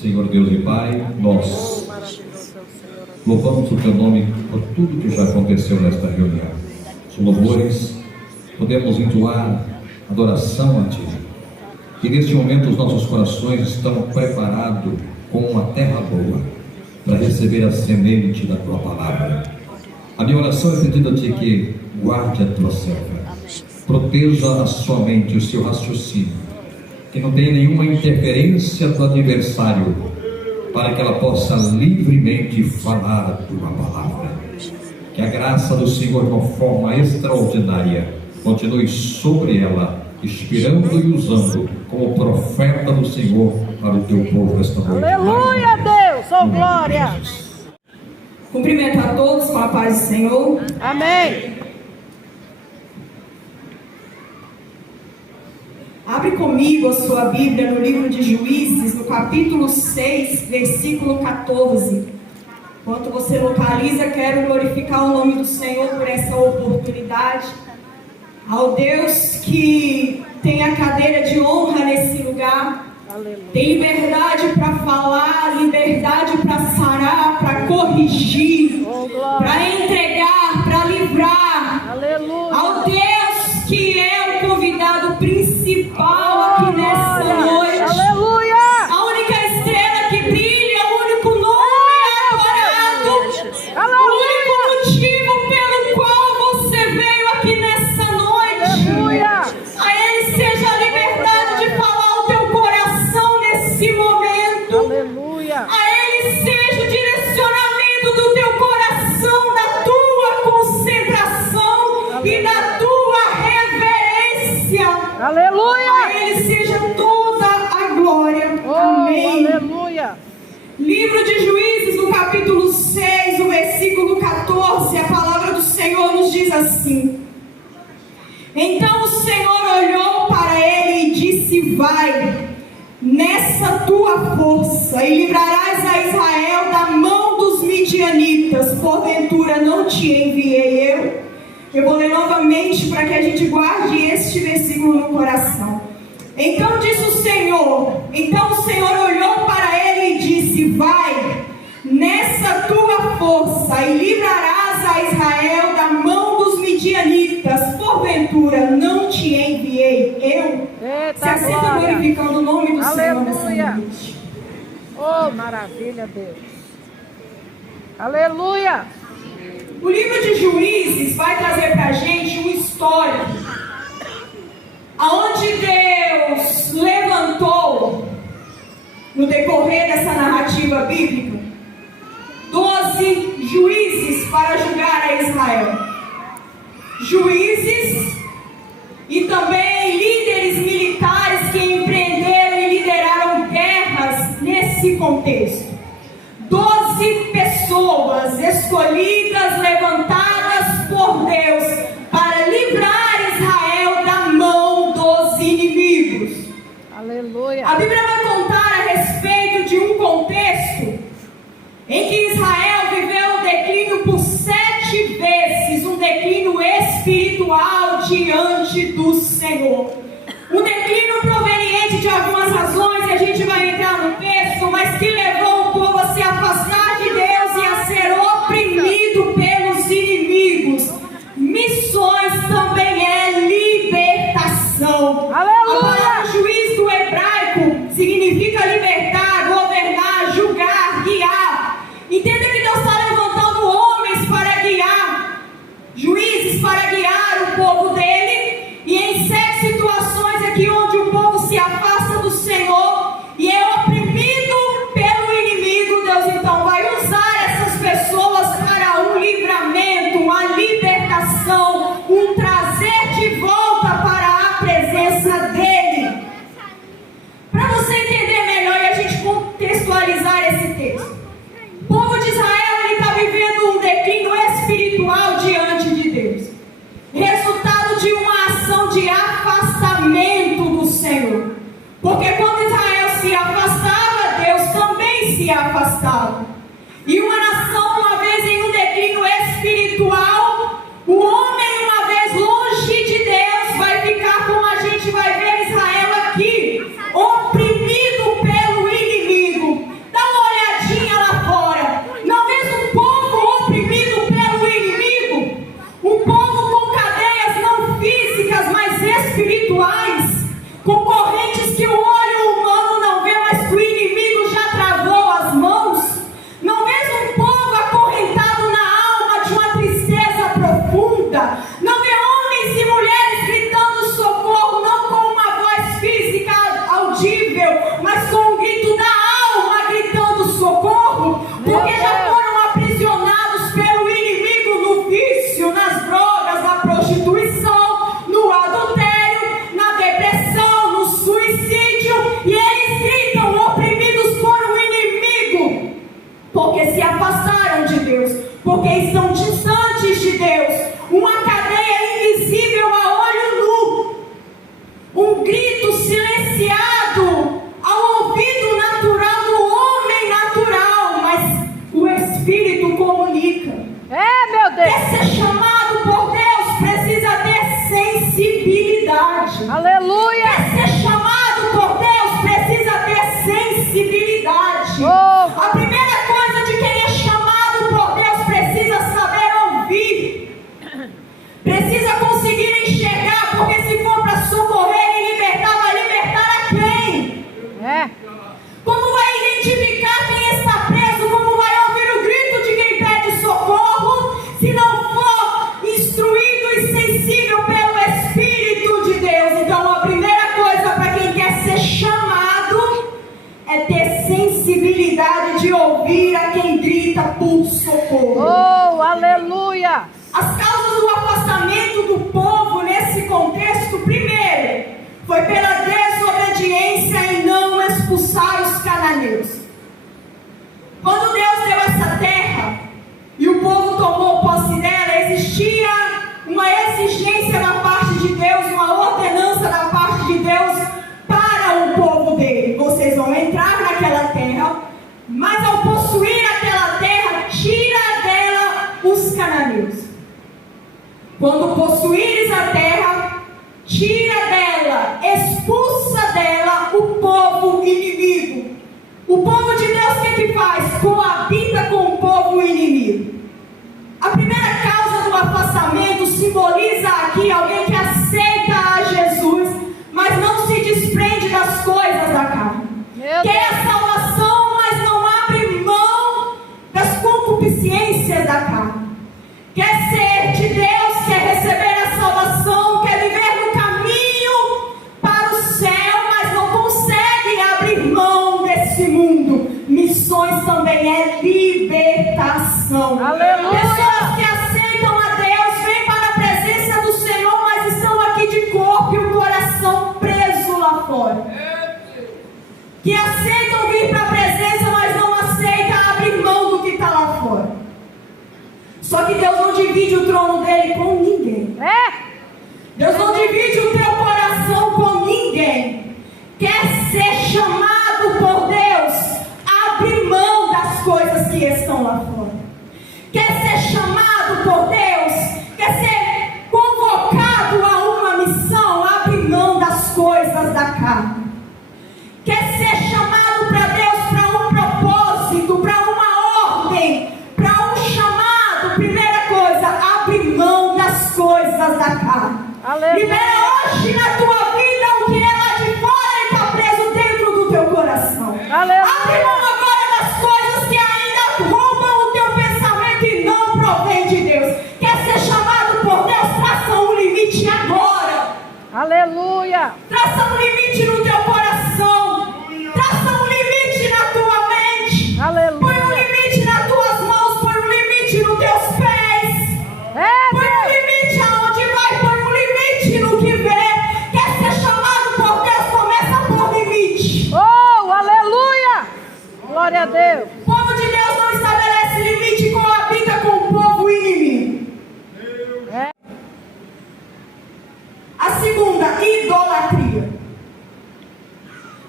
Senhor Deus e Pai, nós louvamos o Teu nome por tudo que já aconteceu nesta reunião. Os louvores, podemos entoar adoração a Ti. E neste momento os nossos corações estão preparados com uma terra boa para receber a semente da Tua palavra. A minha oração é pedindo a Ti que guarde a Tua serva, proteja a sua mente, o seu raciocínio, que não tenha nenhuma interferência do adversário, para que ela possa livremente falar a Tua palavra. Que a graça do Senhor, de uma forma extraordinária, continue sobre ela, inspirando e usando como profeta do Senhor para o Teu povo esta noite. Aleluia, Deus, oh glória. Cumprimento a todos com a paz do Senhor. Amém. Abre comigo a sua Bíblia no livro de Juízes, no capítulo 6, versículo 14. Enquanto você localiza, quero glorificar o nome do Senhor por essa oportunidade. Ao Deus que tem a cadeira de honra nesse lugar. Aleluia. Tem liberdade para falar, liberdade para sarar, para corrigir, para entregar, para livrar. Aleluia. Ao Deus que é o convidado principal aqui nessa noite. Aleluia. A única estrela que brilha, o único nome adorado, o único motivo pelo qual você veio aqui nessa noite. Aleluia. A Ele seja a liberdade de falar o teu coração nesse momento. Aleluia. A Ele seja o direcionamento do teu coração, da tua concentração e da tua reverência. Aleluia. A Ele seja toda a glória. Oh, Amém. aleluia. Livro de Juízes, no capítulo 6, o versículo 14, a palavra do Senhor nos diz assim: Então o Senhor olhou para ele e disse: Vai, nessa tua força, e livrarás a Israel da mão dos midianitas. Porventura não te enviei eu? Eu vou ler novamente para que a gente guarde este versículo no coração. Então disse o Senhor, então o Senhor olhou para ele e disse: Vai, nessa tua força, e livrarás a Israel da mão dos midianitas. Porventura não te enviei eu? Eita, Se assenta glória. glorificando o nome do Senhor nessa Aleluia. noite. Oh, maravilha, Deus. Aleluia. O livro de Juízes vai trazer para a gente uma história aonde Deus levantou, no decorrer dessa narrativa bíblica, 12 juízes para julgar a Israel. Juízes e também líderes militares que empreenderam e lideraram guerras nesse contexto. 12 pessoas escolhidas, levantadas por Deus para livrar Israel da mão dos inimigos. Aleluia. A Bíblia vai contar a respeito de um contexto em que Israel viveu um declínio por 7 vezes, um declínio espiritual diante do Senhor. Um declínio proveniente de algumas razões, e a gente vai entrar no texto, mas que levou o povo a se afastar de Deus e a ser oprimido pelos inimigos. Missões também é libertação. Aleluia. A palavra juiz do hebraico significa libertar, governar, julgar, guiar. Entenda que Deus está levantando homens para guiar, juízes para guiar o povo dele. E em 7 situações aqui onde o povo se afasta do Senhor e é oprimido pelo inimigo, Deus então vai usar essas pessoas para um livramento, uma libertação, um trazer de volta para a presença dele. Para você entender melhor e a gente contextualizar esse texto, o povo de Israel está vivendo um declínio espiritual diante de Deus, resultado de uma ação de afastamento do Senhor. Porque quando Israel se afastava, Deus também se afastava. E uma nação, uma vez em um declínio espiritual, o homem, uma vez longe de Deus, vai ficar, como a gente vai ver Israel aqui, oprimido pelo inimigo. porque se afastaram de Deus, porque estão distantes de Deus. Uma cadeia invisível a olho nu, um grito silenciado ao ouvido natural do homem natural, mas o Espírito comunica. Meu Deus. Quer ser chamado por Deus, precisa ter sensibilidade. Aleluia. Quer ser chamado por Deus, precisa ter sensibilidade. Oh. A primeira coisa de quem é chamado por Deus precisa saber ouvir. Precisa conseguir enxergar, porque se for para socorrer e libertar, vai libertar a quem? Como vai identificar quem está preso? Como vai ouvir o grito de quem pede socorro? Se não for instruído e sensível pelo Espírito de Deus. Então a primeira coisa para quem quer ser chamado é ter sensibilidade de ouvir a quem grita por socorro. Oh, aleluia. As causas do afastamento do povo nesse contexto, primeiro, foi pela desobediência em não expulsar os cananeus. Quando Deus deu essa terra e o povo tomou posse dela, existia uma exigência da parte de Deus, uma ordenança da parte de Deus para o povo dele. Vocês vão entrar naquela terra, mas ao possuir aquela terra, tira dela os cananeus. Quando possuíres a terra, tira dela, expulsa dela o povo inimigo. O povo de Deus o que faz? Coabita com o povo inimigo. A primeira causa do afastamento simboliza aqui alguém que aceita a Jesus, mas não se desprende das coisas da carne. Quer a salvação, mas não abre mão das concupiscências da carne. Quer ser de Deus, quer receber a salvação, quer viver no caminho para o céu, mas não consegue abrir mão desse mundo. Missões também é libertação. Aleluia. Pessoas que aceitam a Deus, vêm para a presença do Senhor, mas estão aqui de corpo e o coração preso lá fora. Que aceitam vir para a presença, mas não aceitam abrir mão do que está lá fora. Só que Deus não divide o trono dele com ninguém. Deus não divide o teu coração com ninguém. Quer ser chamado por Deus? Abre mão das coisas que estão lá fora. Quer ser chamado por Deus? Quer ser convocado a uma missão? Abre mão das coisas da carne. Quer ser chamado para Deus, para um propósito, para uma ordem, para um chamado? Primeira coisa, abre mão das coisas da carne. Aleluia. Libera hoje na tua vida o que é lá de fora e está preso dentro do teu coração. Aleluia. Abre mão agora das coisas que ainda roubam o teu pensamento e não provém de Deus. Quer ser chamado por Deus? Traça um limite agora. Aleluia. Traça um limite no teu coração. Traça um limite na tua mente. Aleluia. Põe um limite nas tuas mãos. Põe um limite nos teus pés. Põe um limite aonde vai. Põe um limite no que vê. Quer ser chamado por Deus? Começa a pôr limite. Oh, aleluia. Glória a Deus. O povo de Deus não estabelece limite e coabita com o povo inimigo. A segunda, idolatria.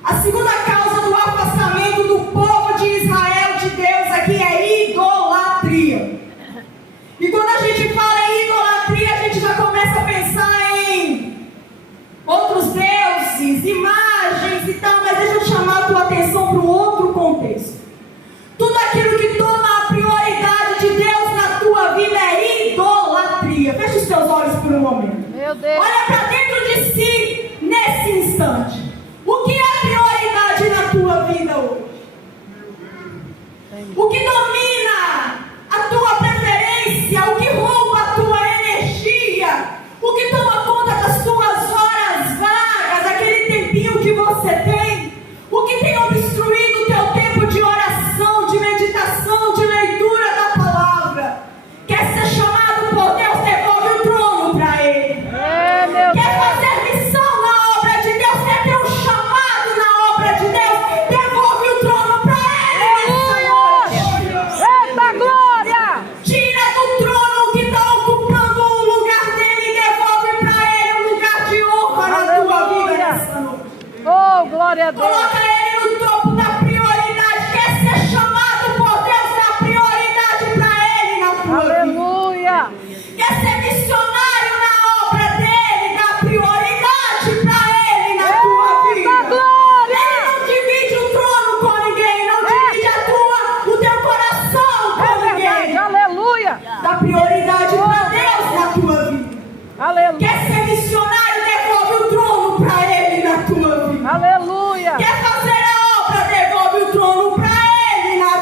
A segunda causa do afastamento do povo de Israel de Deus aqui é idolatria. E quando a gente fala em idolatria, a gente já começa a pensar em outros deuses, imagens e tal, mas deixa eu chamar a tua atenção para um outro contexto. Tu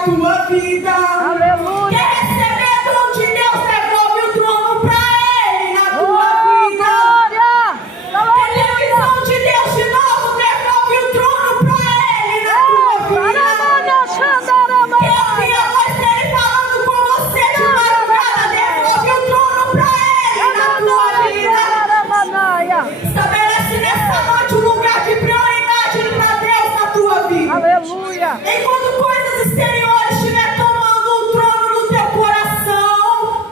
tua vida. Aleluia. Quer receber dom de Deus, devolve o trono para Ele na tua Oh, vida. glória. Quer ter visão de Deus de novo, devolve o trono para Ele na tua vida. Quer ouvir a voz dele falando com você de madrugada, devolve o trono para Ele na tua vida. Estabelece nessa noite um lugar de prioridade para Deus na tua vida. Aleluia. Enquanto coisas exteriores estiver tomando um trono no teu coração,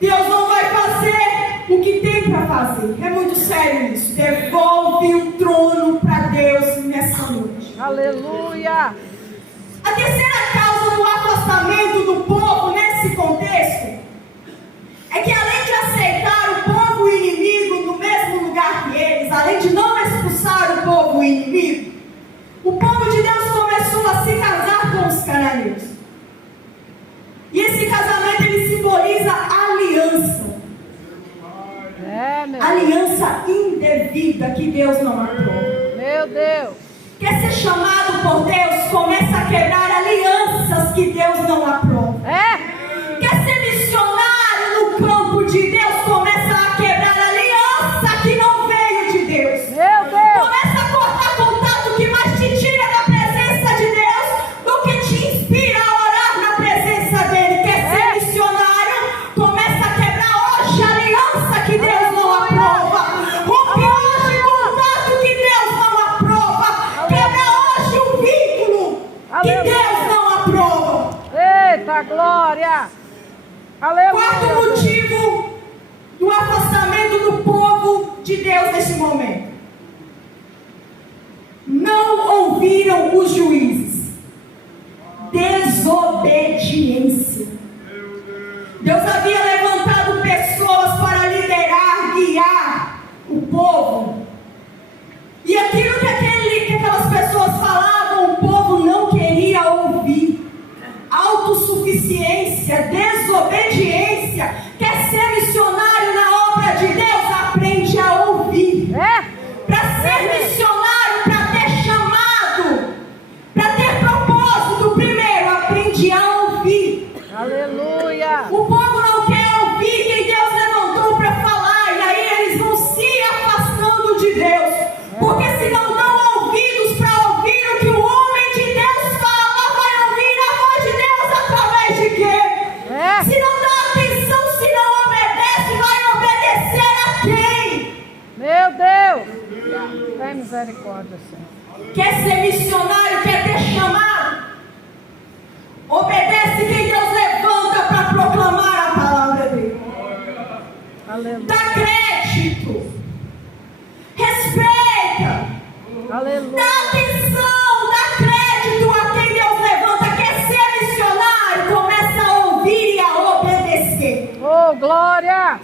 Deus não vai fazer o que tem para fazer. É muito sério isso. Devolve o trono para Deus nessa noite. Aleluia. A terceira causa do afastamento do povo nesse contexto é que, além de aceitar o povo inimigo no mesmo lugar que eles, além de não expulsar o povo inimigo, o povo de Deus começou a se casar com os cananeus. E esse casamento, ele simboliza aliança. Aliança indevida que Deus não aprova. Meu Deus. Quer ser chamado por Deus? Começa a quebrar alianças que Deus não aprova. Quer ser missionário no campo de Deus? Começa a quebrar aliança que não veio de Deus. Meu Deus. Começa a cortar contato que mais te tira da presença de Deus do que te inspira a orar na presença dele. Quer ser missionário? Começa a quebrar hoje a aliança que Deus não aprova. Rompe hoje contato que Deus não aprova. Quebra hoje o vínculo que Deus não aprova. Eita glória. Aleluia. Quarto motivo do afastamento do povo de Deus nesse momento: não ouviram os juízes. Desobediência. Deus havia levantado pessoas para liderar, guiar o povo. E aquilo que aquelas pessoas falavam, o povo não queria ouvir. Autossuficiência, desobediência. Quer ser missionário na obra de Deus? Aprende a ouvir. Para ser missionário, para ter chamado, para ter propósito, primeiro aprende a ouvir. Aleluia. O povo não quer ouvir quem Deus levantou para falar, e aí eles vão se afastando de Deus, porque se não dão ouvidos para ouvir o que o homem de Deus fala, vai ouvir a voz de Deus através de quê? Se não dá atenção, se não obedece, vai obedecer a quem? Meu Deus. Tem misericórdia, Senhor. Quer ser missionário, quer ter chamado? Obedece quem Deus levanta para proclamar a palavra dele. Aleluia. Dá crédito. Respeita. Aleluia. Dá atenção, dá crédito a quem Deus levanta. Quer ser missionário? Começa a ouvir e a obedecer. Oh, glória.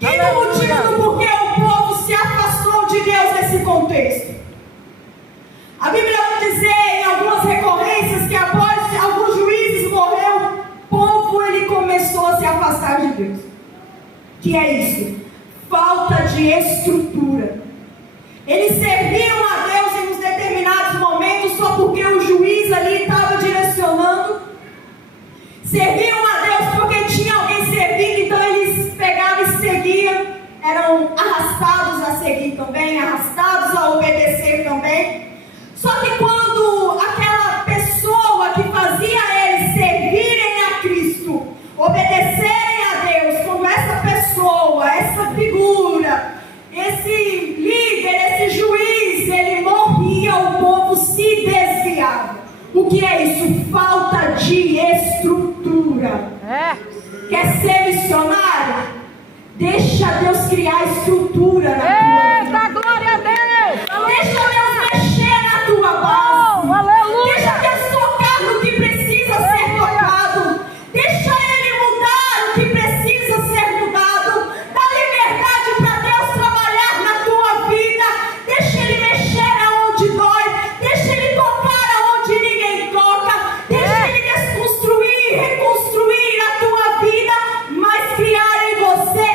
Quinto motivo do porquê o povo se afastou de Deus nesse contexto. A Bíblia vai dizer em algumas recorrências que após alguns juízes morrer, o povo ele começou a se afastar de Deus. Que é isso? Falta de estrutura. Eles serviam a Deus em uns determinados momentos só porque o juiz ali estava direcionando. Serviam a Deus porque tinha alguém servindo, então eles pegavam e seguiam. Eram arrastados a seguir também, arrastados a obedecer também. Só que quando aquela pessoa que fazia eles servirem a Cristo, obedecerem a Deus, quando essa pessoa, essa figura, esse líder, esse juiz, ele morria, o povo se desviava. O que é isso? Falta de estrutura. Quer ser missionário? Deixa Deus criar estrutura na tua vida. Eita glória a Deus. Deixa Deus mexer na tua base. Oh, aleluia. Deixa Deus tocar no que precisa ser tocado. Deixa Ele mudar o que precisa ser mudado. Dá liberdade para Deus trabalhar na tua vida. Deixa Ele mexer aonde dói. Deixa Ele tocar aonde ninguém toca. Deixa Ele desconstruir, reconstruir a tua vida, mas criar em você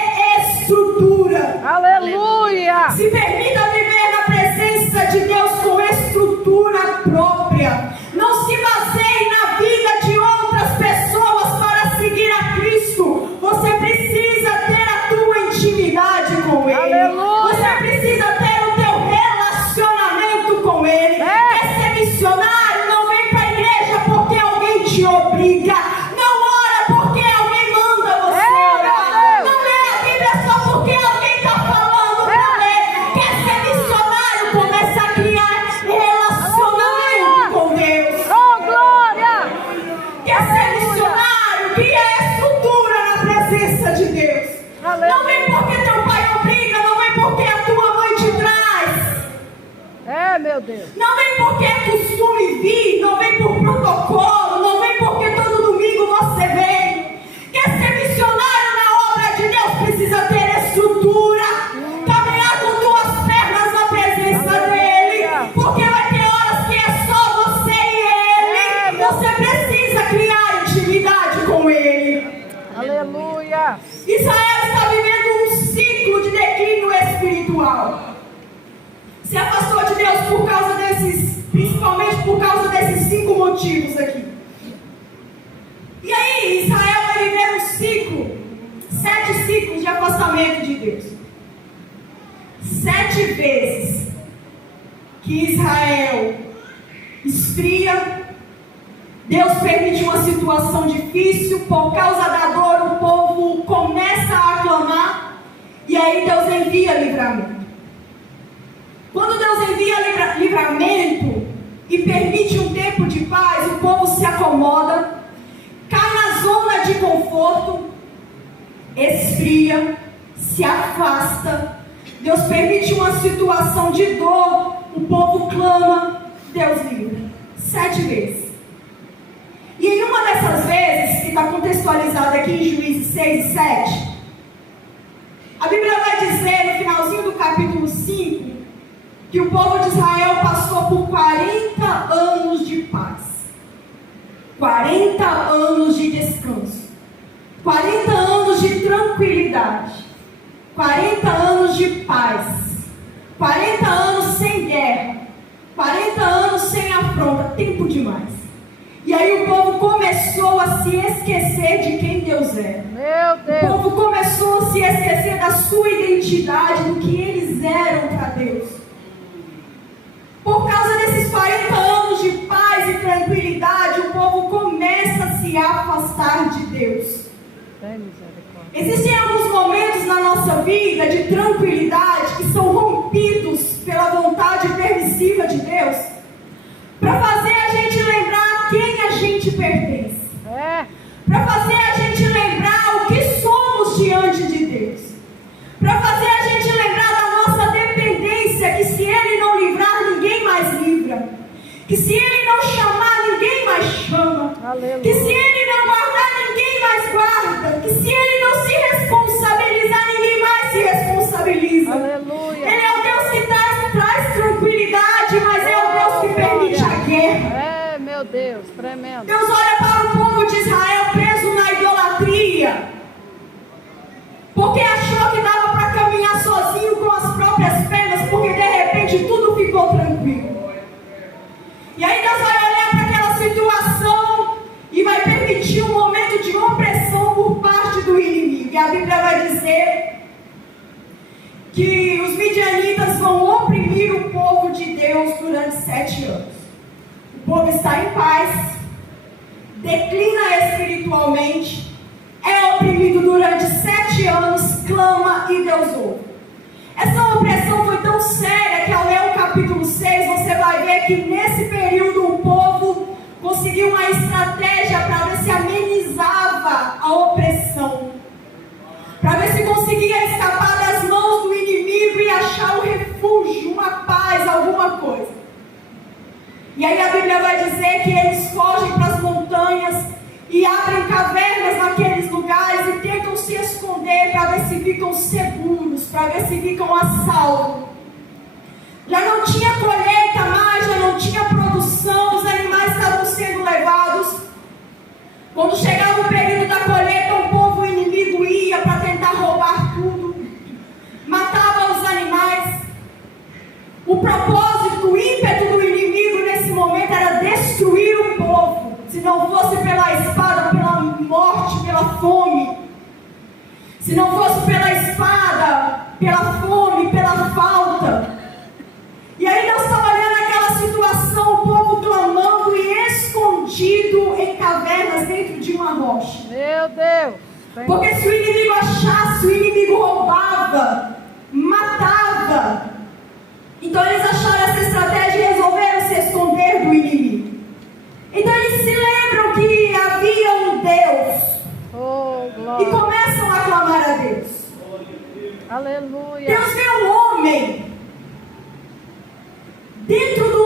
estrutura. Aleluia. Se permita viver na presença de Deus com estrutura própria. Não se baseie Deus. Não vem porque é costume vir, não vem por protocolo, não vem porque todo domingo você vem. Quer ser missionário na obra de Deus, precisa ter estrutura, caminhar com duas pernas na presença dEle, porque vai ter horas que é só você e Ele. Você precisa criar intimidade com Ele. Aleluia. Israel está vivendo um ciclo de declínio espiritual. Se afastou de Deus por causa principalmente por causa desses 5 motivos aqui. E aí, Israel vai viver um ciclo, 7 ciclos de afastamento de Deus. 7 vezes que Israel esfria, Deus permite uma situação difícil, por causa da dor o povo começa a aclamar, e aí Deus envia livramento. Quando Deus envia livramento e permite um tempo de paz, o povo se acomoda, cai na zona de conforto, esfria, se afasta. Deus permite uma situação de dor, o povo clama, Deus livra. 7 vezes. E em uma dessas vezes, que está contextualizada aqui em Juízes 6 e 7, a Bíblia vai dizer no finalzinho do capítulo 5, que o povo de Israel passou por 40 anos de paz, 40 anos de descanso, 40 anos de tranquilidade, 40 anos de paz, 40 anos sem guerra, 40 anos sem afronta, tempo demais. E aí o povo começou a se esquecer de quem Deus era. Meu Deus. O povo começou a se esquecer da sua identidade, do que eles eram para Deus. Por causa desses 40 anos de paz e tranquilidade, o povo começa a se afastar de Deus. Existem alguns momentos na nossa vida de tranquilidade que são rompidos pela vontade permissiva de Deus, para fazer a gente lembrar a quem a gente pertence, para fazer a gente lembrar o que somos diante de Deus, para fazer a gente lembrar da nossa dependência, que se Ele não livrar, ninguém mais livra, que se Ele não chamar, ninguém mais chama, Aleluia. que se Ele não guardar, ninguém mais guarda, que se Ele não se responsabilizar, ninguém mais se responsabiliza. Aleluia. Ele é o Deus que traz tranquilidade, mas é o Deus que permite a guerra. Meu Deus, tremendo. Deus olha para o povo de Israel preso na idolatria, porque achou que dava para caminhar sozinho com as próprias pernas, porque de repente tudo ficou tranquilo. E aí Deus vai olhar para aquela situação e vai permitir um momento de opressão por parte do inimigo. E a Bíblia vai dizer que os midianitas vão oprimir o povo de Deus durante 7 anos. O povo está em paz, declina espiritualmente, é oprimido durante 7 anos, clama e Deus ouve. Essa opressão foi tão séria que ao ler o capítulo 6, você vai ver que nesse período o povo conseguiu uma estratégia para ver se amenizava a opressão, para ver se conseguia escapar das mãos do inimigo e achar um refúgio, uma paz, alguma coisa. E aí a Bíblia vai dizer que eles fogem para as montanhas e abrem cavernas naqueles lugares e tentam se esconder para ver se ficam seguros, para ver se ficam a salvo. Já não tinha colheita mais, já não tinha produção, os animais estavam sendo levados. Quando chegava o período da colheita, o povo inimigo ia para tentar roubar tudo, matava os animais. O propósito, o ímpeto do inimigo nesse momento era destruir o povo, se não fosse pela espada, pela morte, pela fome, se não fosse pela espada, pela fome, pela falta. E aí Deus estava olhando aquela situação, o povo clamando e escondido em cavernas dentro de uma rocha. Meu Deus. Porque se o inimigo achasse, o inimigo roubava, matava. Então eles acharam essa estratégia e resolveram se esconder do inimigo. Então eles se lembram que havia um Deus. Oh, E glória. começam a clamar a Deus. Aleluia. Deus vê um homem dentro do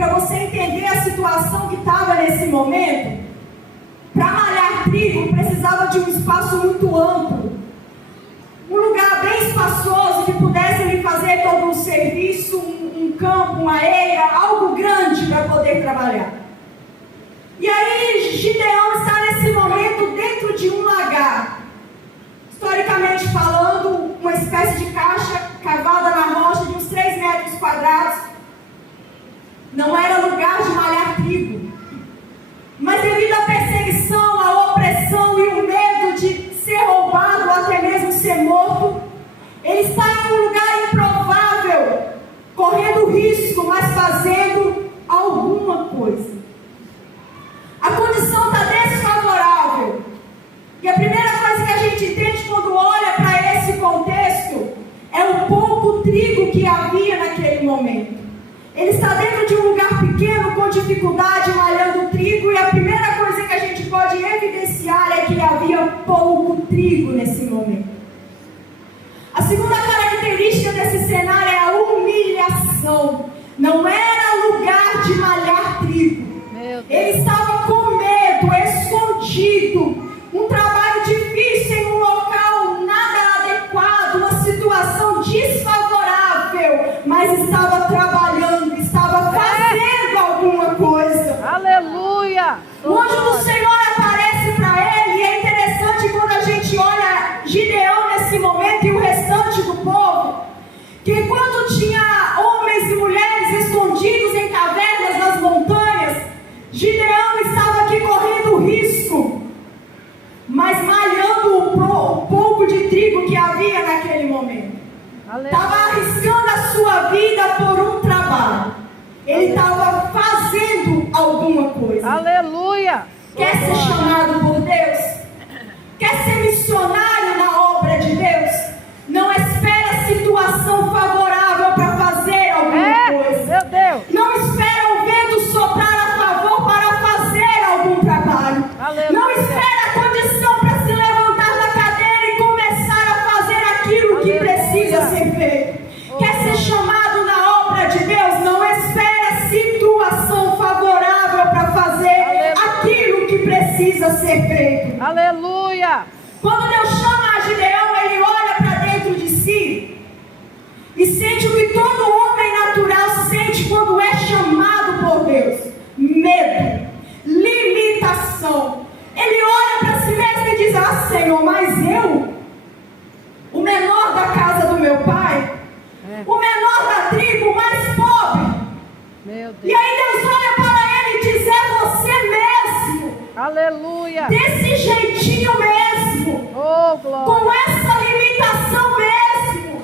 para você entender a situação que estava nesse momento, para malhar trigo precisava de um espaço muito amplo, um lugar bem espaçoso que pudesse lhe fazer todo o serviço, um campo, uma eira, algo grande para poder trabalhar. E aí Gideão está nesse momento dentro de um lagar, historicamente falando, uma espécie de caixa cavada na rocha de uns 3 metros quadrados. Não era lugar de malhar trigo, mas devido à perseguição, à opressão e o medo de ser roubado ou até mesmo ser morto, ele está em um lugar improvável, correndo risco, mas fazendo alguma coisa. A condição está desfavorável. E a primeira coisa que a gente entende quando olha para esse contexto é o pouco trigo que havia naquele momento. Ele está dentro de um lugar pequeno, com dificuldade, malhando trigo, e a primeira coisa que a gente pode evidenciar é que havia pouco trigo nesse momento. A segunda característica desse cenário é a humilhação. Não era lugar de malhar trigo. Ele estava com medo, escondido, um trabalho difícil em um local nada adequado, uma situação desfavorável, mas estava trabalhando, estava fazendo alguma coisa. Aleluia! O anjo do Senhor aparece para ele, e é interessante quando a gente olha Gideão nesse momento e o restante do povo, que quando tinha homens e mulheres escondidos em cavernas nas montanhas, Gideão estava aqui correndo risco, mas malhando o pouco de trigo que havia naquele momento. Estava arriscando a sua vida por um trabalho. Ele estava fazendo alguma coisa. Aleluia! Quer ser chamado por Deus? Quer ser missionário na obra de Deus? Não espera situação favorável para fazer alguma coisa. Meu Deus! Não espera o vento soprar a favor para fazer algum trabalho. Aleluia. Não espera a condição para se levantar da cadeira e começar a fazer aquilo que precisa ser feito. Quer ser chamado na obra de Deus? Não espera situação favorável para fazer aquilo que precisa ser feito. Aleluia! Quando Deus chama a Gideão, ele olha para dentro de si e sente o que todo homem natural sente quando é chamado por Deus: medo, limitação. Ele olha para si mesmo e diz: ah, Senhor, mas eu, o menor da casa do meu pai, o menor da tribo, o mais pobre. Meu Deus! E aí Deus olha para ele e diz: é você mesmo. Aleluia! Desse jeitinho mesmo, Oh, glória! com essa limitação mesmo,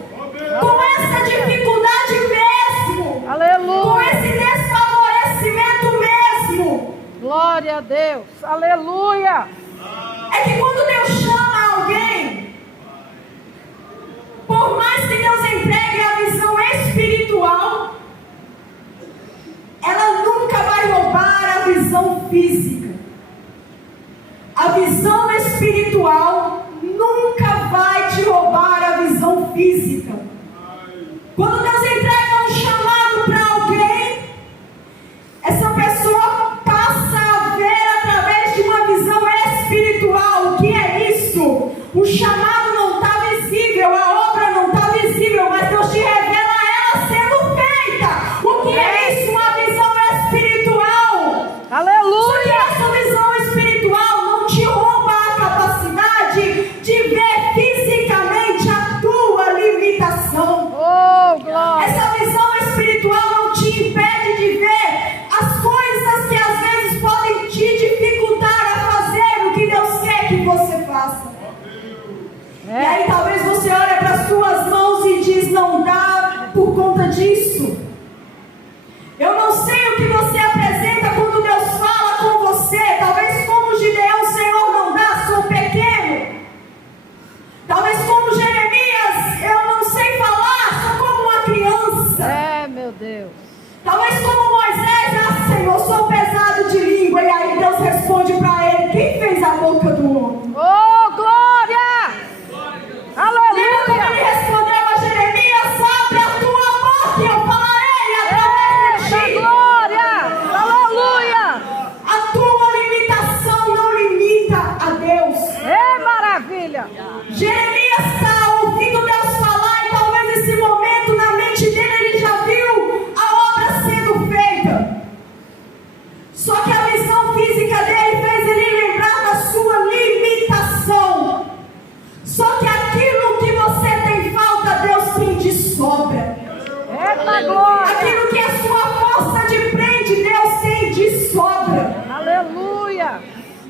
com essa dificuldade mesmo, com Aleluia! esse desfavorecimento mesmo. Glória a Deus! Aleluia! É que quando Deus chama alguém, por mais que Deus entregue a visão espiritual, ela nunca vai roubar a visão física. A visão espiritual nunca vai te roubar a visão física. Quando Deus entrega um chamado para alguém, essa pessoa passa a ver através de uma visão espiritual. O que é isso? O chamado não está visível, a obra não está visível, mas Deus te revela ela sendo feita. O que é isso? Uma visão espiritual. Só que Aleluia! essa visão espiritual não te rouba a capacidade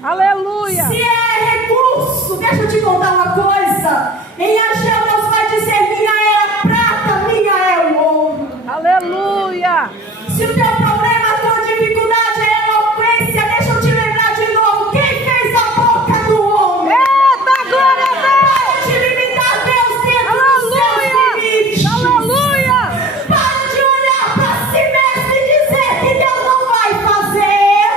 Aleluia. Se é recurso, deixa eu te contar uma coisa. Em Ageu, Deus vai dizer: minha é a prata, minha é o ouro. Aleluia. Se o teu problema, a tua dificuldade é eloquência, deixa eu te lembrar de novo. Quem fez a boca do homem? Eita, glória a Deus. Para de limitar Deus dentro dos seus limites. Aleluia. Para de olhar para si mesmo e dizer que Deus não vai fazer.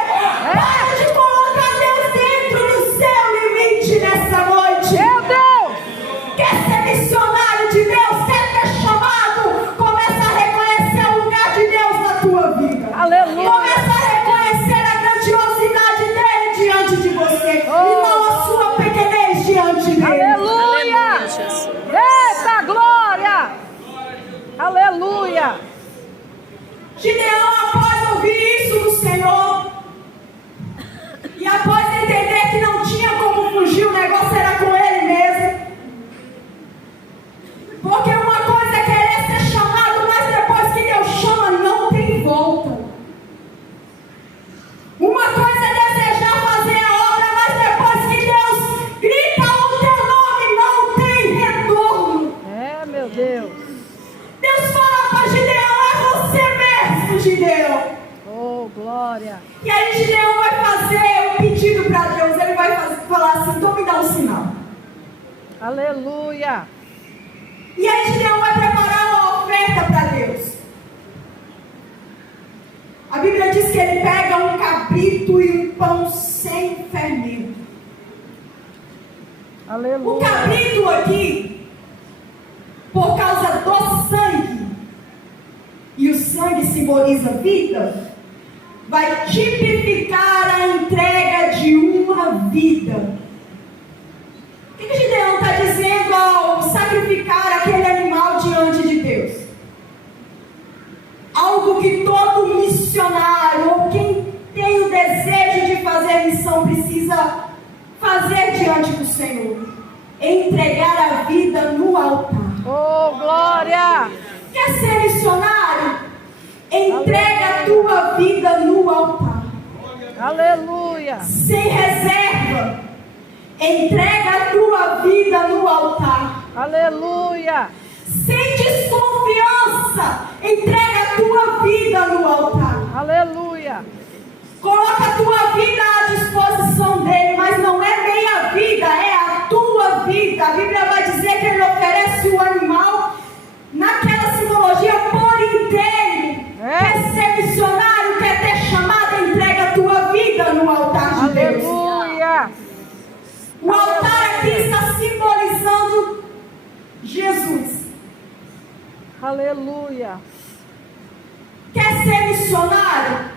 Para de colocar Deus dentro do seu limite nessa noite. Meu Deus. Quer ser missionário de Deus? Quer ter chamado? Começa a reconhecer o lugar de Deus na tua vida. Aleluia. Começa a reconhecer a grandiosidade dele diante de você. E não a sua pequenez diante dele. Aleluia. Eita, glória. Aleluia. Gideão, após ouvir isso do Senhor, e após entender que não tinha como fugir, o negócio era com ele mesmo. Porque uma coisa é querer ser chamado, mas depois que Deus chama, não tem volta. Uma coisa é desejar fazer a obra, mas depois que Deus grita o teu nome, não tem retorno. É, meu Deus. Deus fala para Gideão: é você mesmo, Gideão. Oh, glória. E aí Gideão vai fazer um pedido para Deus. Ele vai falar assim: então me dá um sinal. Aleluia. E aí Gideão vai preparar uma oferta para Deus. A Bíblia diz que ele pega um cabrito e um pão sem fermento. O Aleluia. cabrito aqui, por causa do sangue, e o sangue simboliza vida, vai tipificar a entrega de uma vida. O que Gideão está dizendo ao sacrificar aquele animal diante de Deus? Algo que todo missionário ou quem tem o desejo de fazer missão precisa fazer diante do Senhor: entregar a vida no altar. Oh, glória. Quer ser missionário? Entrega a tua vida no altar. Aleluia. Sem reserva. Entrega a tua vida no altar. Aleluia. Sem desconfiança. Entrega a tua vida no altar. Aleluia. Coloca a tua vida à disposição dele, mas não é meia vida, é a tua vida. A Bíblia vai dizer que ele oferece o animal naquela simbologia por inteiro. Quer ser missionário, quer ter chamada, entrega a tua vida no altar de Deus. Aleluia. O altar aqui está simbolizando Jesus. Aleluia. Quer ser missionário?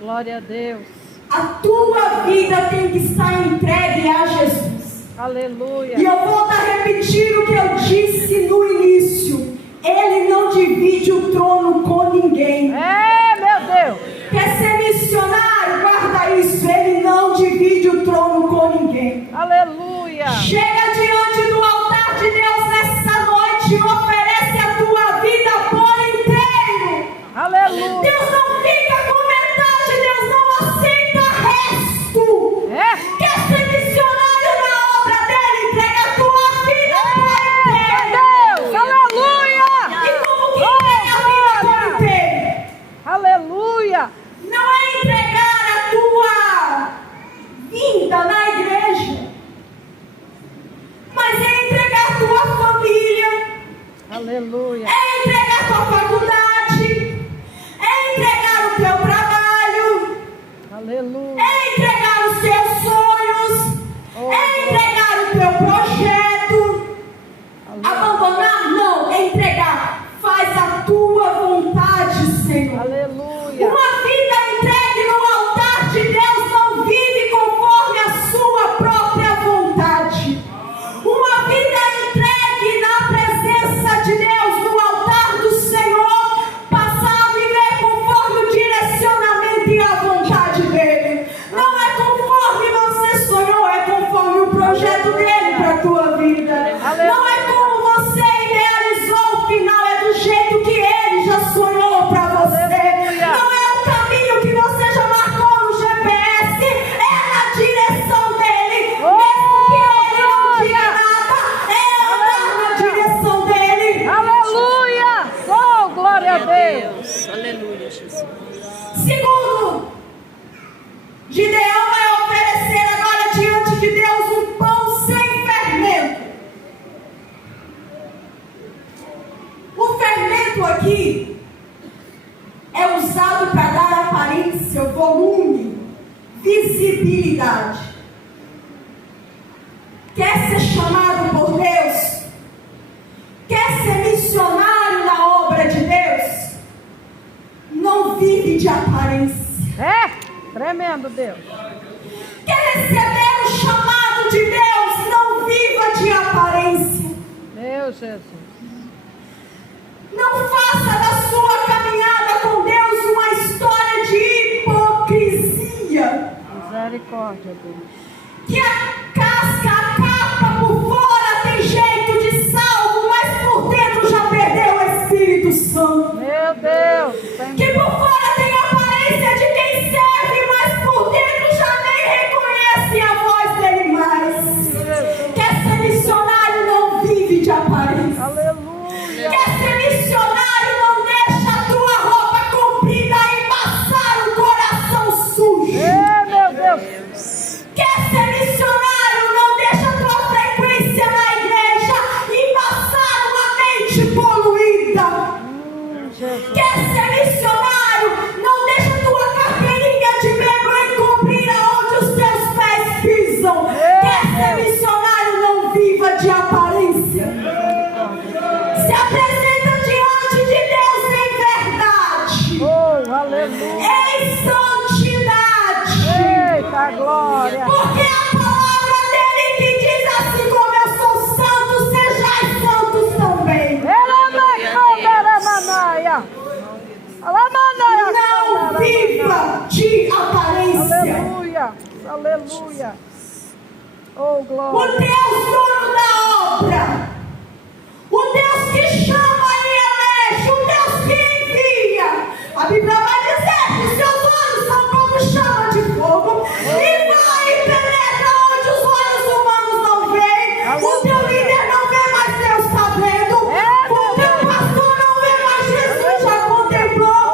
Glória a Deus. A tua vida tem que estar entregue a Jesus. Aleluia. E eu volto a repetir o que eu disse no início: ele não divide o trono com ninguém. É, meu Deus. Quer ser missionário? Guarda isso: ele não divide o trono com ninguém. Aleluia. Chega diante do altar de Deus nessa noite e oferece a tua vida por inteiro. Aleluia. Deus não fica com metade, Deus não aceita resto. É. Quer ser missionário na obra dele? Entrega a tua vida por inteiro. Deus. Aleluia. E como que entrega a vida por inteiro? Aleluia. Não é entregar a tua vida na igreja, mas é entregar a tua família, Aleluia. é entregar a tua faculdade, é entregar o teu trabalho, Aleluia. é entregar os teus sonhos, é entregar o teu projeto. Abandonar? Não, é entregar. Faz a tua vontade, Senhor. Aleluia. Uma vida entregue no altar de Deus não vive conforme a sua própria vontade. Uma vida entregue na presença de Deus, no altar do Senhor, passa a viver conforme o direcionamento e a vontade dele. Gideão vai oferecer agora diante de Deus um pão sem fermento. O fermento aqui é usado para dar aparência, volume, visibilidade. Quer ser chamado por Deus? Quer ser missionário na obra de Deus? Não vive de aparência. Tremendo, Deus. Quer receber o chamado de Deus? Não viva de aparência. Meu Jesus. Não faça da sua caminhada com Deus uma história de hipocrisia. Misericórdia, Deus. Que a casca, a capa por fora tem jeito de salvo, mas por dentro já perdeu o Espírito Santo. Meu Deus. Que por fora tem a aparência de quem serve, mas por dentro já nem reconhece a voz dele mais. Quer ser missionário, não vive de aparência. Aleluia. Quer ser missionário, não deixa a tua roupa comprida embaçar o coração sujo. Meu Deus. Quer ser missionário, não deixa a tua frequência na igreja embaçar uma mente poluída. Jesus. Quer ser missionário, não deixa a tua carteirinha de membro encobrir aonde os teus pés pisam. Quer ser missionário, não viva de aparência. Se apresenta diante de Deus em verdade. Oh, aleluia. Em santidade. Eita glória. Porque a palavra dele que diz assim: como eu sou santo, sejais santos também. Não viva de aparência. Aleluia. Aleluia. Oh, O glória. Deus dono da obra, o Deus que chama e elege, o Deus que envia. A Bíblia vai dizer que seus olhos são como chama de fogo e vai e penetra onde os olhos humanos não veem. O teu líder não vê, mas Deus está vendo. O teu pastor não vê, mas Jesus já contemplou.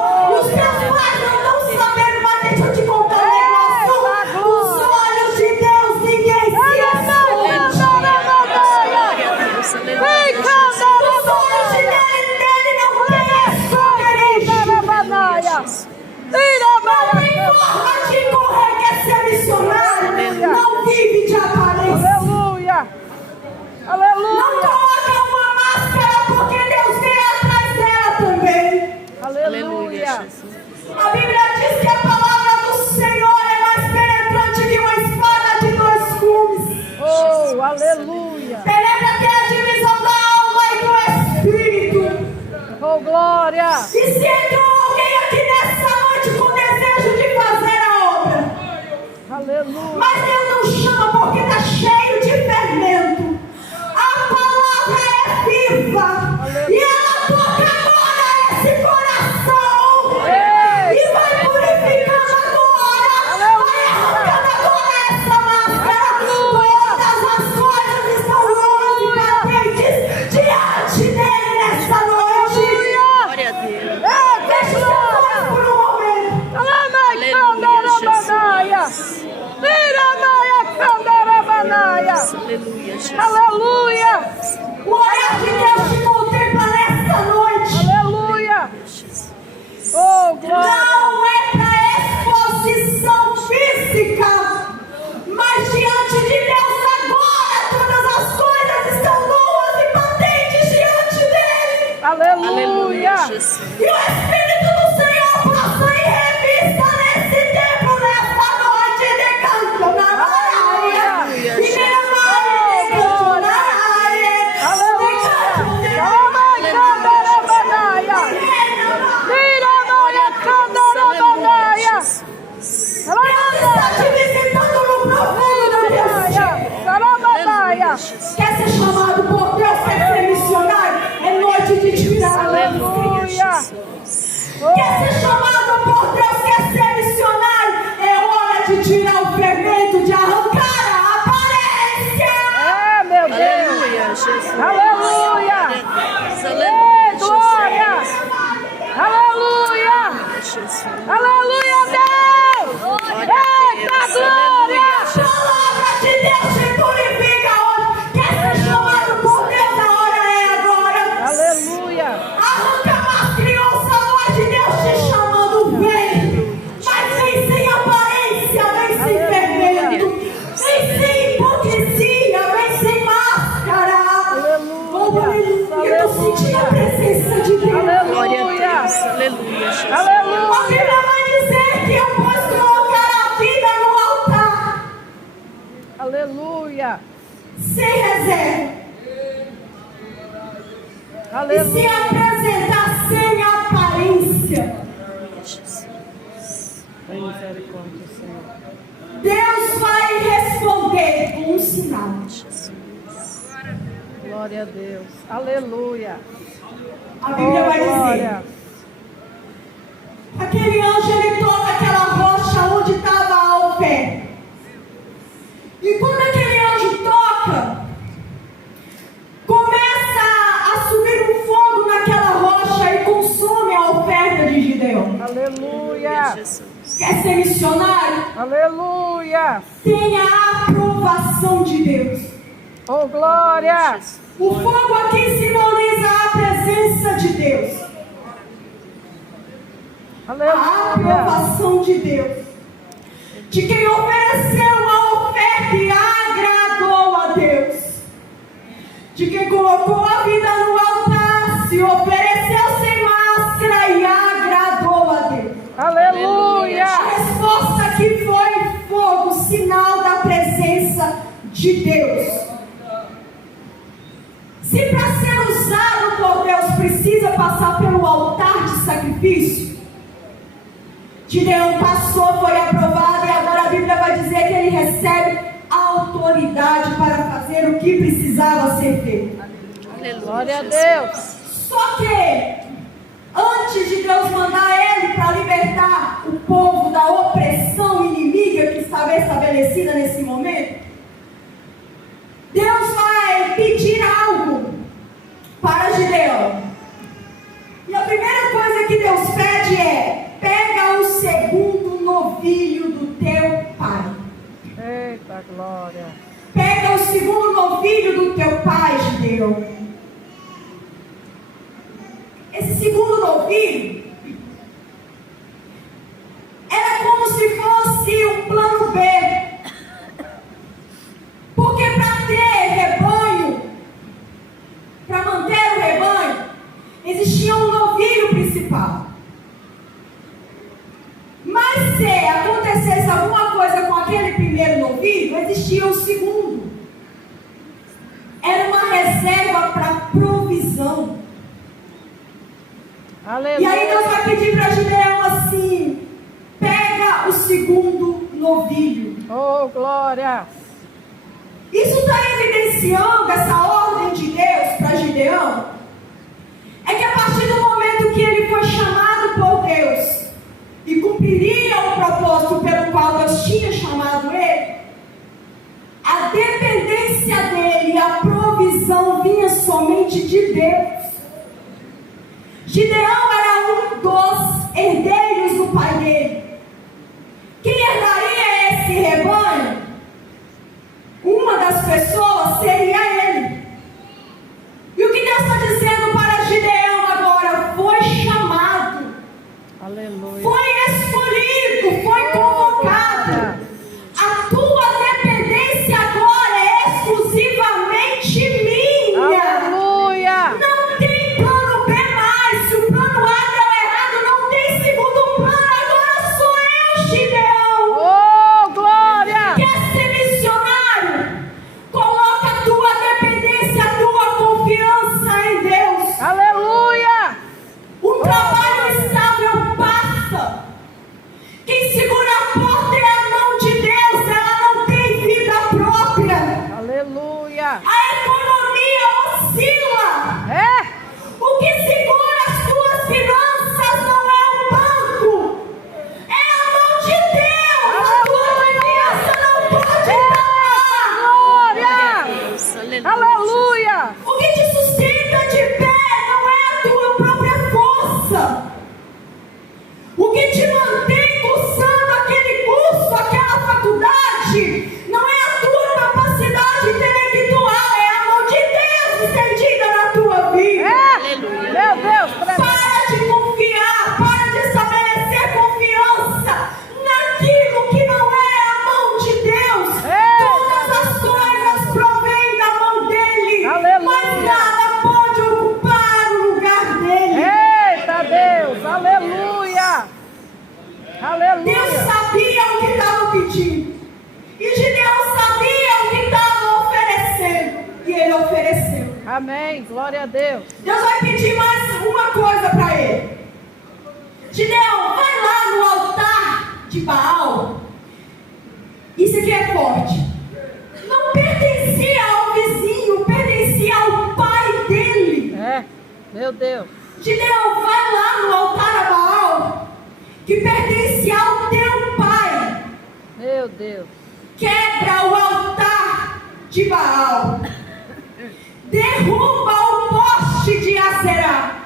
Os teus pais não estão sabendo, mas deixa eu te contar um negócio. Os olhos de Deus ninguém se esconde. Os olhos dele não tem esconderijo. Não tem forma de correr, quer ser missionário, não vive de aparência. Aleluia. Não Aleluia. coloca uma máscara, porque Deus vem atrás dela também. Aleluia. A Bíblia diz que a palavra do Senhor é mais penetrante que uma espada de dois gumes. Oh, aleluia. Penetra até a divisão da alma e do espírito. Oh, glória. E se entrou alguém aqui nessa noite com desejo de fazer a obra, Aleluia. mas Deus não chama porque está cheio de fermento. A palavra é viva e ela toca agora esse coração e vai purificando agora, vai arrancando agora essa máscara. Todas as coisas estão loucas e patentes diante dele nessa noite. Glória a Deus. Feche os seus olhos por um momento. Aleluia, Jesus. Aleluia. O olhar de Deus te contempla nessa noite. Aleluia. Oh, glória. Não é para exposição física, mas diante de Deus agora todas as coisas estão nuas e patentes diante dele. Aleluia. Aleluia, Jesus. E o Espírito do Senhor passa em revista nesse tempo, nessa noite, decantando na área. E na área, decantando na área. Está te visitando no profundo do teu ser. Quer ser chamado por Deus, quer ser missionário? É noite de tirar a Aleluia. Quer ser chamado por Deus, quer ser missionário? É hora de tirar o fermento, de arrancar a aparência. É, meu Deus. Aleluia, Jesus. Aleluia. Ei, glória. Aleluia. Jesus. Aleluia, Deus. Eita e se apresentar sem aparência, Misericórdia, Senhor. Deus vai responder com um sinal. Glória a Deus. Aleluia. A Bíblia vai dizer: Glória. aquele anjo, ele toca aquela rocha onde estava a oferta. E quando aquele anjo toca, começa a subir um fogo naquela rocha e consome a oferta de Gideão. Aleluia. Quer ser missionário? Aleluia. Tenha a aprovação de Deus. Oh, glória. O fogo aqui simboliza a presença de Deus. A Aleluia. aprovação de Deus. De quem ofereceu a oferta e agradou a Deus. De quem colocou a vida no altar, se ofereceu sem máscara e agradou a Deus. Aleluia. A resposta aqui foi fogo, sinal da presença de Deus. Se para ser usado por Deus precisa passar pelo altar de sacrifício, Gideão passou, foi aprovado, e agora a Bíblia vai dizer que ele recebe autoridade para fazer o que precisava ser feito. Glória a Deus. Só que, antes de Deus mandar ele para libertar o povo da opressão inimiga que estava estabelecida nesse momento, Deus vai pedir algo para Gideão. E a primeira coisa que Deus pede é: pega o segundo novilho do teu pai. Eita glória. Pega o segundo novilho do teu pai, Gideão. Esse segundo novilho era como se fosse um plano B. Porque para ter rebanho, para manter o rebanho, existia um novilho principal. Mas se acontecesse alguma coisa com aquele primeiro novilho, existia o segundo. Era uma reserva para provisão. Aleluia. E aí Deus vai pedir para Gideão assim: pega o segundo novilho. Oh, glória. Isso está evidenciando, essa ordem de Deus para Gideão, é que a partir do momento que ele foi chamado por Deus e cumpriria o propósito pelo qual Deus tinha chamado ele, a dependência dele e a provisão vinha somente de Deus. Gideão era um dos herdeiros do pai dele. Quem herdaria esse rebanho? Uma das pessoas seria ele. E o que Deus está dizendo para Gideão agora? Foi chamado, Aleluia. foi escolhido, foi convocado. A tua dependência agora é exclusivamente minha. Aleluia. Não tem plano B mais. Se o plano A deu errado, não tem segundo plano. Agora sou eu, Gideão. Oh, glória. Quer ser missionário? Coloca a tua dependência, a tua confiança em Deus. Aleluia. Um trabalho estável passa. Quem segura a porta é a mão de Deus. Ela não tem vida própria. Aleluia. A economia oscila. É. O que segura as tuas finanças não é o banco, é a mão de Deus. A tua confiança não pode estar. Glória. Aleluia. O que te sustenta de pé não é a tua própria força. O que te mantém cursando aquele curso, aquela faculdade, não é a tua capacidade intelectual, é a mão de Deus estendida na tua vida. É. Meu Deus. Para de confiar, para de estabelecer confiança naquilo que não é a mão de Deus. Todas as coisas provêm da mão dele, Aleluia. mas nada pode ocupar o lugar dele. Eita Deus. Aleluia. Deus Aleluia. sabia o que estava pedindo, e Gideão sabia o que estava oferecendo, e ele ofereceu. Amém. Glória a Deus. Deus vai pedir pedir mais uma coisa para ele. Gideão, vai lá no altar de Baal. Isso aqui é forte. Não pertencia ao vizinho, pertencia ao pai dele. É, meu Deus. Gideão, vai lá no altar a Baal, que pertence ao teu pai. Meu Deus. Quebra o altar de Baal. Derruba o poste de Aserá.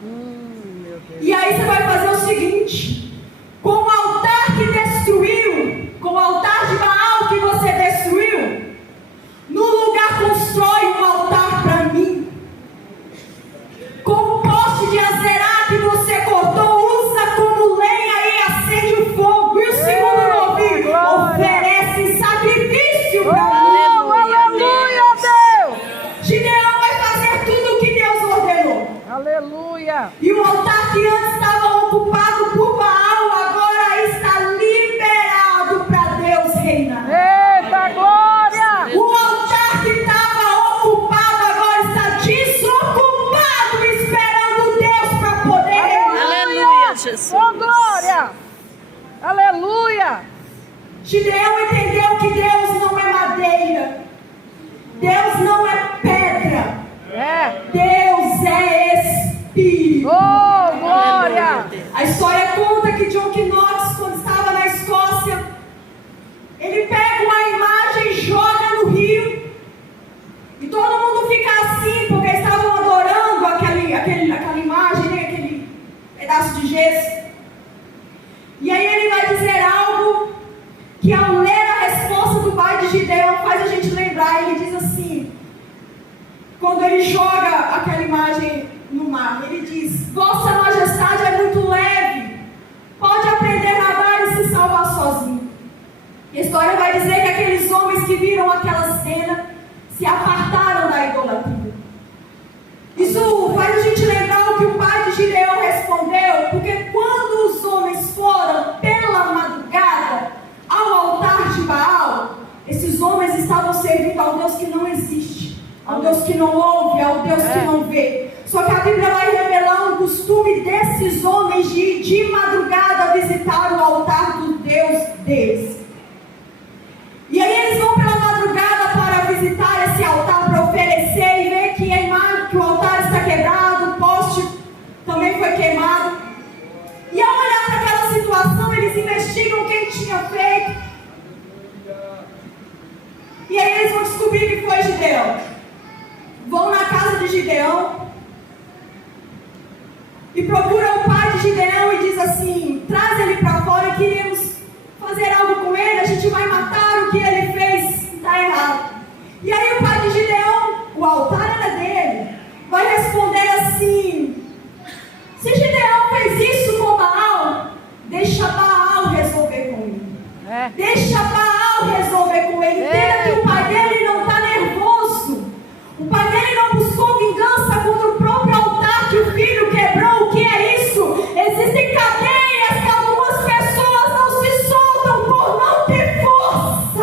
Meu Deus. E aí você vai fazer o seguinte: com o altar que destruiu, com o altar de Baal que você destruiu, no lugar constrói um altar para mim. Com o poste de Aserá que você cortou, usa como lenha e acende o fogo. E o segundo novilho oferece sacrifício para mim. Aleluia, Deus. Gideão vai fazer tudo o que Deus ordenou. Aleluia. E o altar que antes estava ocupado por Baal, agora está liberado para Deus reinar. Eita glória. O altar que estava ocupado agora está desocupado, esperando Deus para poder reinar. Aleluia, Jesus. Oh glória. Aleluia. Gideão entendeu que Deus não é madeira, Deus não é pedra, É. Deus é Espírito. Oh glória. Aleluia. A história conta que John Knox, quando estava na Escócia, ele pega uma imagem e joga no rio. E todo mundo fica assim, porque estavam adorando aquela imagem, né? Aquele pedaço de gesso. E aí ele vai dizer algo que, ao ler a resposta do pai de Gideão, faz a gente lembrar. Ele diz assim, quando ele joga aquela imagem no mar, ele diz: Vossa Majestade é muito leve, pode aprender a nadar e se salvar sozinho. E a história vai dizer que aqueles homens que viram aquela cena se apartaram da idolatria. Isso faz a gente lembrar o que o pai de Gideão respondeu, porque quando os homens foram pela madrugada ao altar de Baal, esses homens estavam servindo ao Deus que não existe, ao Deus que não ouve, ao Deus que não vê. Só que a Bíblia vai revelar um costume desses homens de ir de madrugada visitar o altar do Deus deles. E aí eles vão pela madrugada para visitar esse altar, para oferecer e ver que a imagem, que o altar está quebrado, o poste também foi queimado. E ao olhar para aquela situação, eles investigam quem tinha feito. E aí eles vão descobrir que foi Gideão. Vão na casa de Gideão e procuram o pai de Gideão e diz assim: traz ele para fora, queremos fazer algo com ele, a gente vai matar, o que ele fez está errado. E aí o pai de Gideão, o altar era dele, vai responder assim: se Gideão fez isso com Baal, deixa Baal resolver com ele. Deixa Baal resolver com ele. Entenda que o pai dele não está nervoso. O pai dele não buscou vingança contra o próprio altar que o filho quebrou. O que é isso? Existem cadeias que algumas pessoas não se soltam por não ter força.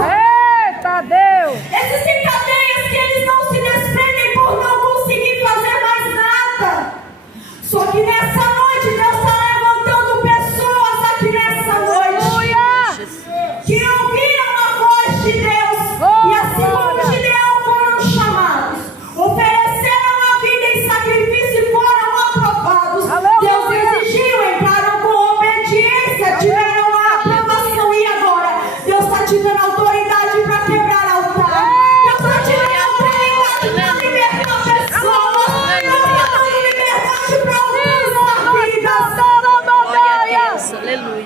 Eita Deus. Existem cadeias que eles não se desprendem por não conseguir fazer mais nada. Só que nessa noite Deus está levantando pessoas aqui nessa noite que ouviram a voz de Deus e assim como Gideão foram chamados, ofereceram a vida em sacrifício e foram aprovados. Deus exigiu, entraram com obediência, tiveram a aprovação e agora Deus está te dando autoridade para quebrar altar. Deus está te dando autoridade para libertar pessoas. Deus está dando liberdade para alcançar vidas. Glória a Deus. Aleluia.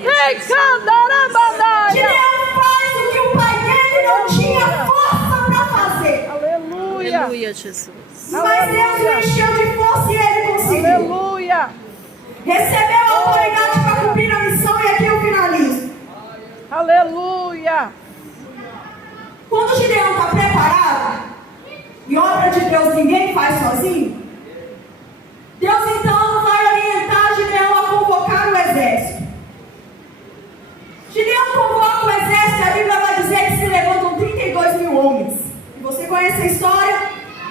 Gideão faz o que o pai dele não tinha força para fazer. Aleluia. Aleluia, Jesus. Mas Deus o encheu de força e ele conseguiu. Aleluia. Recebeu a autoridade para cumprir a missão e aqui eu finalizo. Aleluia. Quando Gideão está preparado, e obra de Deus ninguém faz sozinho, Deus então vai orientar Gideão a convocar o exército. Gideão convoca o exército, a Bíblia vai dizer que se levantam 32 mil homens. E você conhece a história?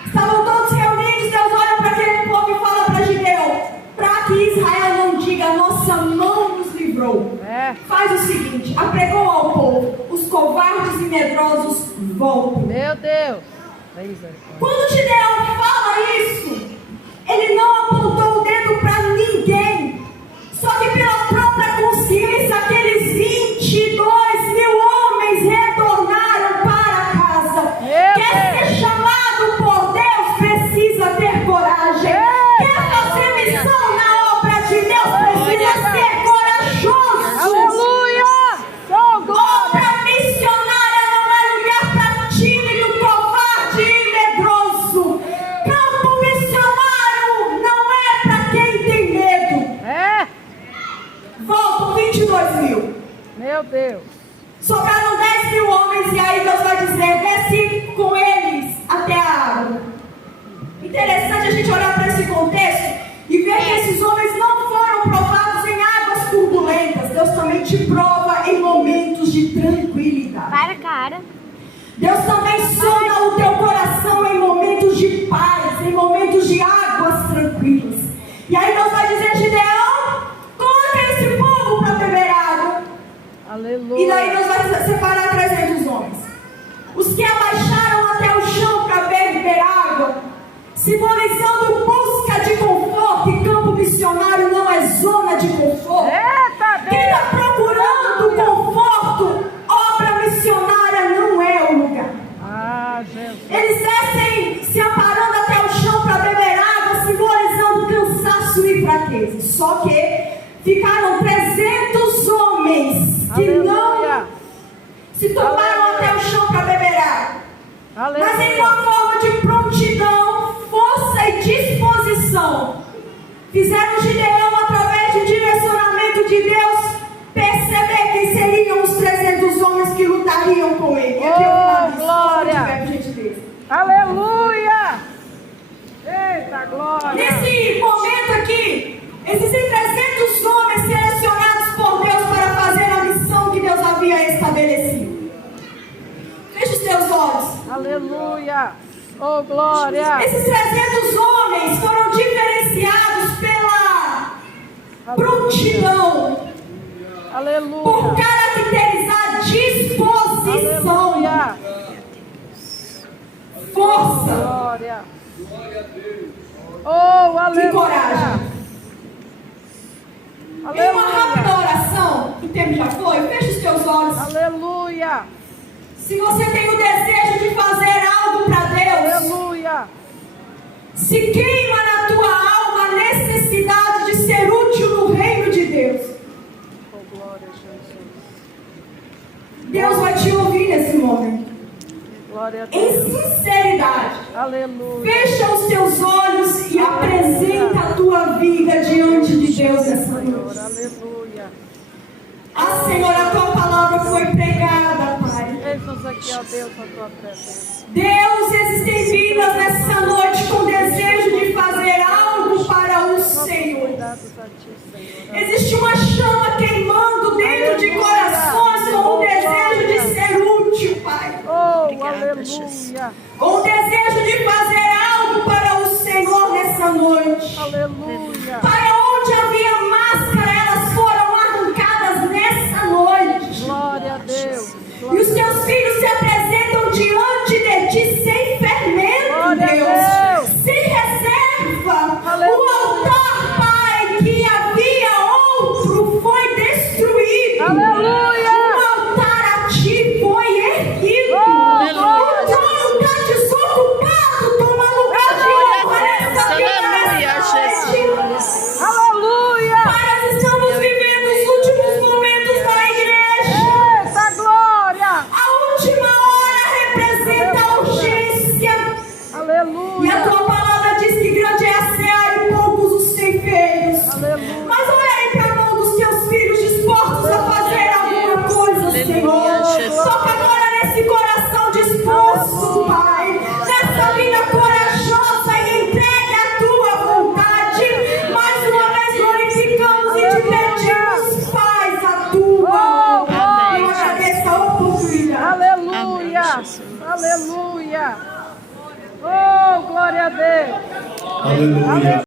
Estavam todos reunidos, Deus olha para aquele povo e fala para Gideão: Israel não diga: nossa mão nos livrou. Faz o seguinte: apregou ao povo, os covardes e medrosos voltam. Meu Deus. Quando Gideão fala isso, ele não apontou o dedo para ninguém. Só que pela própria consciência, aqueles 22 mil homens retornaram para casa. Quer ser chamado por Deus, precisa ter coragem. Quer fazer missão na obra de Deus, precisa ser corajoso. Aleluia. Obra missionária não é lugar para tímido, covarde e medroso. Campo missionário não é para quem tem medo. Voltam 22 mil. Meu Deus. Sobraram 10 mil homens, e aí Deus vai dizer: desce com eles até a água. Interessante a gente olhar para esse contexto e ver que esses homens não foram provados em águas turbulentas. Deus também te prova em momentos de tranquilidade. Para, cara. Deus também sonda o teu coração em momentos de paz, em momentos de águas tranquilas. E aí Deus vai dizer: Gideão, coloca esse povo para beber água. Aleluia. E daí Deus vai separar 300 homens. Os que abaixaram até o chão para beber água, simbolizando busca de conforto. E campo missionário não é zona de conforto. Quem está procurando conforto, obra missionária não é o lugar. Jesus. Eles descem se amparando até o chão para beber água, simbolizando cansaço e fraqueza. Só que ficaram 300 homens que não se tomaram até o chão para beber água. Mas em uma forma de prontidão, força e disposição, fizeram Gideão, através de direcionamento de Deus, perceber quem seriam os 300 homens que lutariam com ele. Glória! Aleluia! Eita, glória! Nesse momento aqui, existem 300 homens selecionados por Deus para fazer a missão que Deus havia estabelecido. Feche os teus olhos. Aleluia! Oh, glória! Esses 300 homens foram diferenciados pela prontidão, Aleluia! por caracterizar disposição, Aleluia! força Glória! Oh, aleluia! e coragem. Em uma rápida Aleluia! oração, o tempo já foi, feche os teus olhos. Aleluia! Se você tem o desejo de fazer algo para Deus, Aleluia! se queima na tua alma a necessidade de ser útil no reino de Deus, Oh, glória, Jesus! Deus vai te ouvir nesse momento. Glória a Em Deus! sinceridade, Aleluia! fecha os teus olhos e apresenta a tua vida diante de Deus nessa Senhor, noite. aleluia! Ah, Senhor, a tua palavra foi pregada, Pai. Eis-nos aqui, ó Deus, a tua presença. Deus, existem vidas nessa noite com desejo de fazer algo para o Senhor. Cuidados a ti, Senhor. Existe uma chama queimando dentro de corações com o desejo de ser útil, Pai. Oh, Obrigada, Jesus. aleluia! Com o desejo de fazer algo para o Senhor nessa noite. Aleluia! Pai, onde havia máscara, elas foram arrancadas nessa noite. Glória a Deus! E os teus filhos se apresentam diante de ti sem fermento, Glória a Deus, Deus. sem reserva. Aleluia. O altar, Pai, que havia outro, foi destruído. Aleluia. O altar a ti foi erguido. Aleluia. O trono está desocupado. Toma lugar de honra nessa vida, Aleluia, nessa noite. Jesus. Aleluia! Pai, nós estamos vivendo os últimos momentos da igreja. Eita, glória! A última hora representa a urgência. E Aleluia! a tua palavra diz que grande é a seara e poucos os ceifeiros. Aleluia! Mas olha aí para a mão dos teus filhos dispostos a fazer alguma coisa, Senhor. Jesus. Toca agora nesse coração disposto, Pai. Nessa vida corajosa e entregue a tua vontade. Mais uma vez glorificamos e te pedimos, faz a tua vontade. Eu agradeço a oportunidade. Aleluia! Amém, Jesus. Aleluia! Oh, glória a Deus! Aleluia.